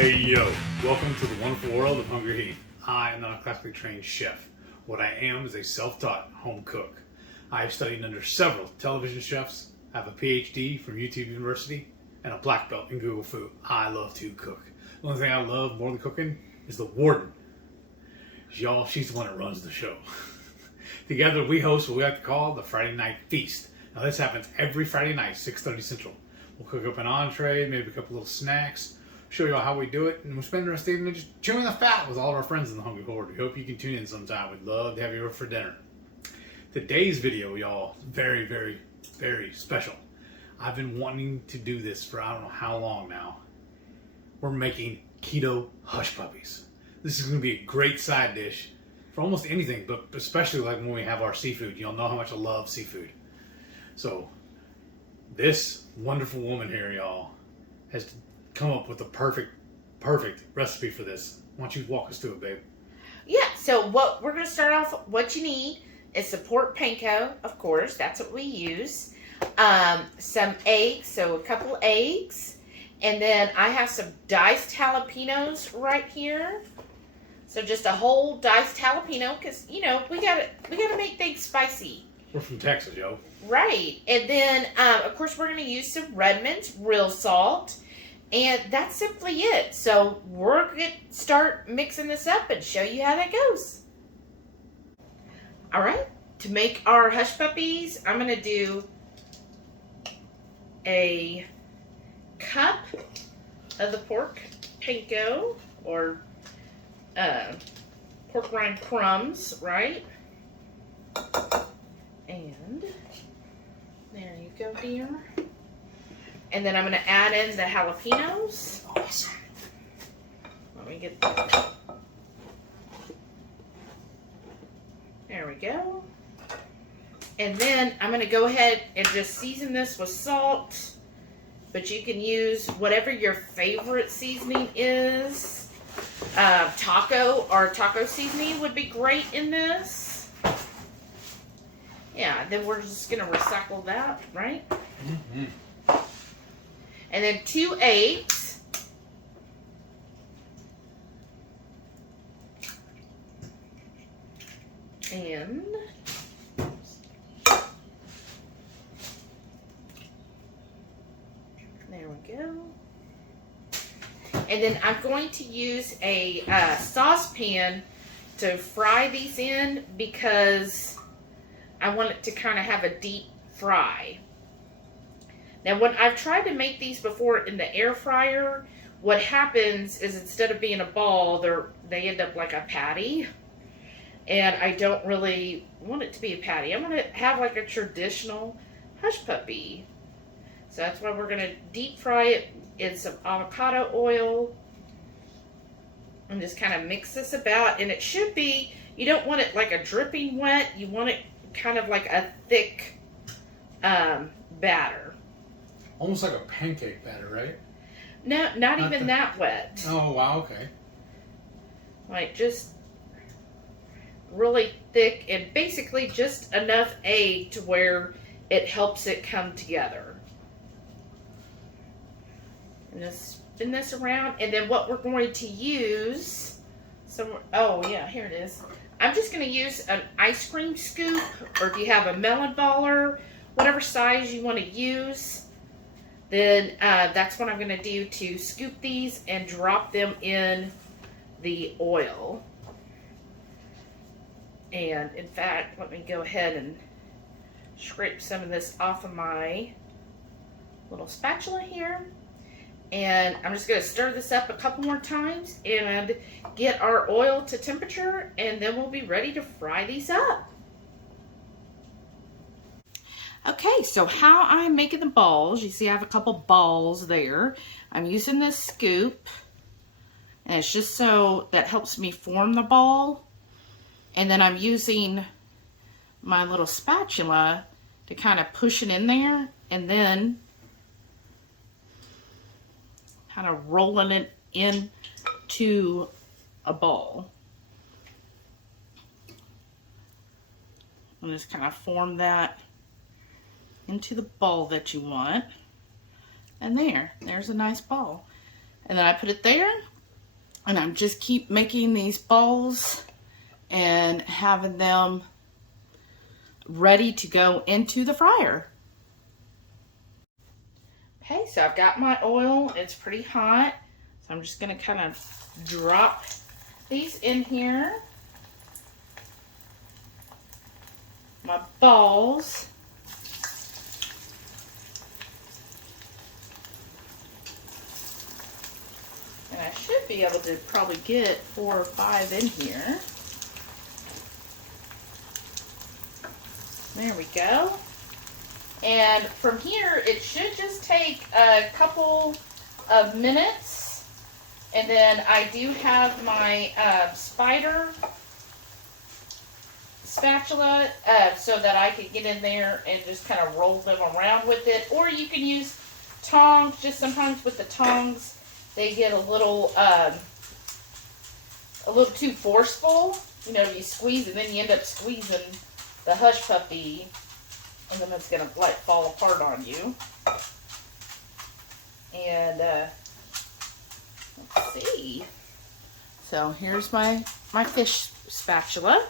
Hey yo, welcome to the wonderful world of HungryHeath. I am not a classically trained chef. What I am is a self-taught home cook. I have studied under several television chefs, I have a PhD from YouTube University, and a black belt in Google Food. I love to cook. The only thing I love more than cooking is the warden. Y'all, she's the one that runs the show. Together we host what we like to call the Friday Night Feast. Now this happens every Friday night, 6:30 Central. We'll cook up an entree, maybe a couple little snacks, show you all how we do it, and we'll spend the rest of the evening just chewing the fat with all of our friends in the HungryHorde. We hope you can tune in sometime. We'd love to have you over for dinner. Today's video, y'all, is very, very, very special. I've been wanting to do this for I don't know how long now. We're making Keto Hushpuppies. This is going to be a great side dish for almost anything, but especially like when we have our seafood. You'll know how much I love seafood. So this wonderful woman here, y'all, has come up with the perfect recipe for this. Why don't you walk us through it, babe? Yeah, so what we're going to start off, what you need is some pork panko, of course, that's what we use. Some eggs, so a couple eggs. And then I have some diced jalapenos right here. So just a whole diced jalapeno, because, you know, we gotta make things spicy. We're from Texas, yo. Right. And then, of course, we're going to use some Redmond's real salt. And that's simply it. So we're going to start mixing this up and show you how that goes. All right. To make our hush puppies, I'm going to do a cup of the pork panko, or pork rind crumbs, right? And there you go, dear. And then I'm going to add in the jalapenos. Awesome. Let me get that. There we go. And then I'm going to go ahead and just season this with salt. But you can use whatever your favorite seasoning is. Taco or taco seasoning would be great in this. Yeah, then we're just going to recycle that, right? Mm-hmm. And then 2 eggs. And there we go. And then I'm going to use a saucepan to fry these in, because I want it to kind of have a deep fry. Now, when I've tried to make these before in the air fryer, what happens is instead of being a ball, they end up like a patty. And I don't really want it to be a patty. I want to have like a traditional hush puppy. So that's why we're going to deep fry it in some avocado oil. And just kind of mix this about. And it should be, you don't want it like a dripping wet. You want it kind of like a thick batter. Almost like a pancake batter, right? No, not even that wet. Oh, wow, okay. Like just really thick, and basically just enough egg to where it helps it come together. And just spin this around, and then what we're going to use, oh yeah, here it is. I'm just going to use an ice cream scoop, or if you have a melon baller, whatever size you want to use, then that's what I'm going to do to scoop these and drop them in the oil. And in fact, let me go ahead and scrape some of this off of my little spatula here. And I'm just going to stir this up a couple more times and get our oil to temperature, and then we'll be ready to fry these up. Okay, so how I'm making the balls, you see I have a couple balls there. I'm using this scoop, and it's just so that helps me form the ball. And then I'm using my little spatula to kind of push it in there, and then kind of rolling it into a ball. And just kind of form that into the ball that you want. And there's a nice ball. And then I put it there, And I'm just keep making these balls and having them ready to go into the fryer. Okay, so I've got my oil. It's pretty hot. So I'm just going to kind of drop these in here. My balls. And I should be able to probably get 4 or 5 in here. There we go. And from here, it should just take a couple of minutes. And then I do have my spider spatula so that I can get in there and just kind of roll them around with it. Or you can use tongs. Just sometimes with the tongs, they get a little too forceful. You know, you squeeze and then you end up squeezing the hush puppy, and then it's gonna like fall apart on you. And let's see. So here's my fish spatula.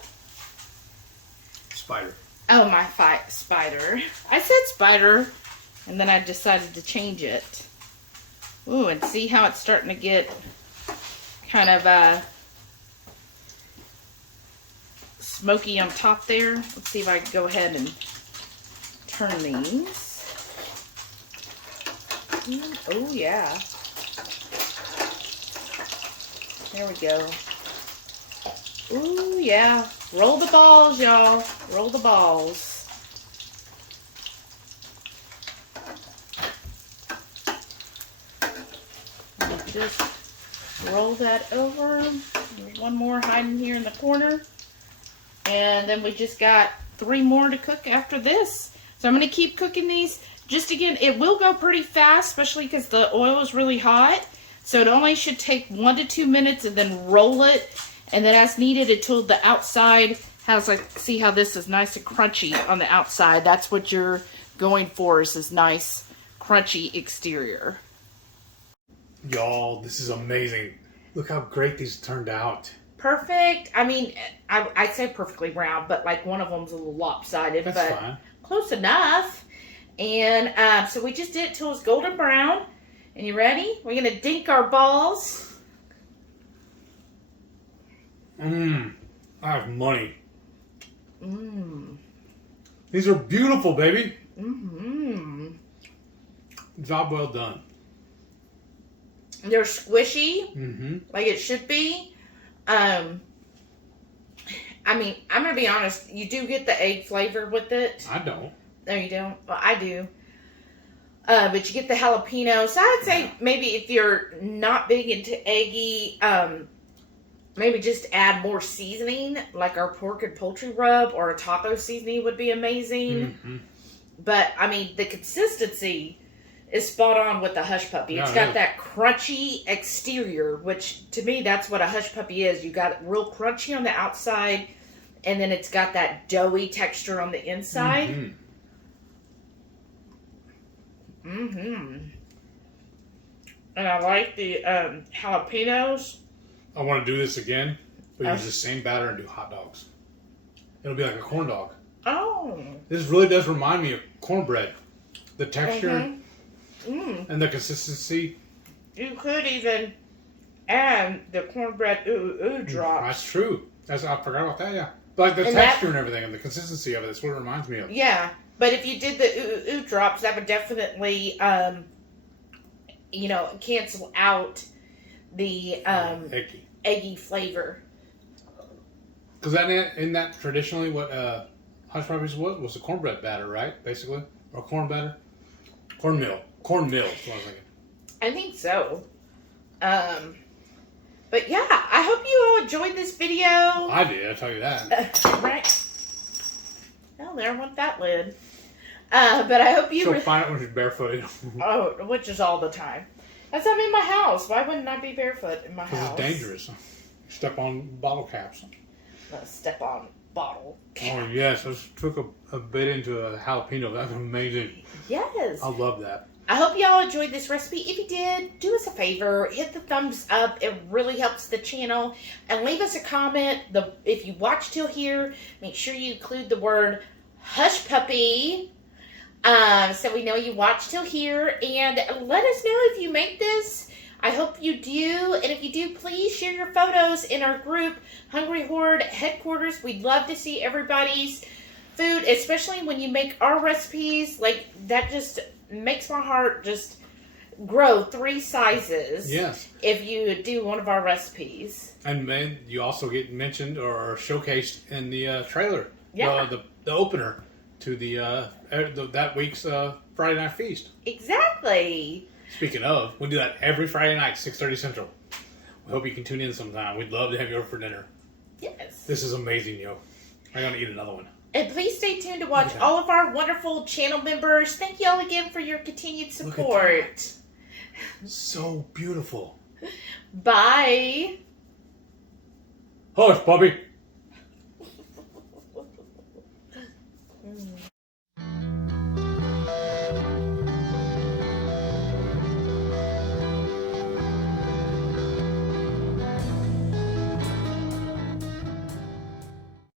Spider. Oh, my spider. I said spider, and then I decided to change it. Ooh, and see how it's starting to get kind of smoky on top there. Let's see if I can go ahead and turn these. Oh, yeah. There we go. Ooh, yeah. Roll the balls, y'all. Roll the balls. And just roll that over. There's one more hiding here in the corner. And then we just got 3 more to cook after this. So I'm going to keep cooking these. Just again, it will go pretty fast, especially because the oil is really hot. So it only should take 1 to 2 minutes, and then roll it. And then as needed until the outside has, like, see how this is nice and crunchy on the outside. That's what you're going for, is this nice crunchy exterior. Y'all, this is amazing. Look how great these turned out. Perfect. I mean, I'd say perfectly round, but like one of them's a little lopsided. That's but fine. Close enough. And so we just did it till it's golden brown. And you ready? We're going to dink our balls. I have money. These are beautiful, baby. Job well done. They're squishy, like it should be. I mean, I'm going to be honest. You do get the egg flavor with it. I don't. No, you don't? Well, I do. But you get the jalapeno. So I'd say maybe if you're not big into eggy, maybe just add more seasoning, like our pork and poultry rub or a taco seasoning would be amazing. But, I mean, the consistency is spot on with the hush puppy. It's got that crunchy exterior, which to me, that's what a hush puppy is. You got it real crunchy on the outside, and then it's got that doughy texture on the inside. And I like the jalapenos. I want to do this again, but use the same batter and do hot dogs. It'll be like a corn dog. Oh. This really does remind me of cornbread. The texture and the consistency. You could even add the cornbread drops. That's true. I forgot about that, yeah. But like the texture and everything and the consistency of it, that's what it reminds me of. Yeah. But if you did the drops, that would definitely, cancel out the eggy flavor. Because isn't that traditionally what hush puppies was a cornbread batter, right? Basically, or corn batter, cornmeal is what I was thinking. I think so. But yeah, I hope you all enjoyed this video. I did, I'll tell you that. Right. Well, there went that lid. But I hope you... She'll find it when she's barefooted. Oh, which is all the time. That's I'm in my house. Why wouldn't I be barefoot in my house? Because it's dangerous. Step on bottle caps. Step on bottle caps. Oh, yes. I just took a bit into a jalapeno. That was amazing. Yes. I love that. I hope y'all enjoyed this recipe. If you did, do us a favor, hit the thumbs up. It really helps the channel. And leave us a comment. If you watch till here, make sure you include the word hush puppy, so we know you watched till here. And let us know if you make this. I hope you do. And if you do, please share your photos in our group, Hungry Horde Headquarters. We'd love to see everybody's food, especially when you make our recipes. Like, that just makes my heart just grow 3 sizes. Yes. If you do one of our recipes. And man, you also get mentioned or showcased in the trailer. Yeah. The opener to that week's Friday Night Feast. Exactly. Speaking of, we do that every Friday night, 6:30 Central. We hope you can tune in sometime. We'd love to have you over for dinner. Yes. This is amazing, yo. I'm going to eat another one. And please stay tuned to watch all of our wonderful channel members. Thank you all again for your continued support. So beautiful. Bye. Hush, puppy.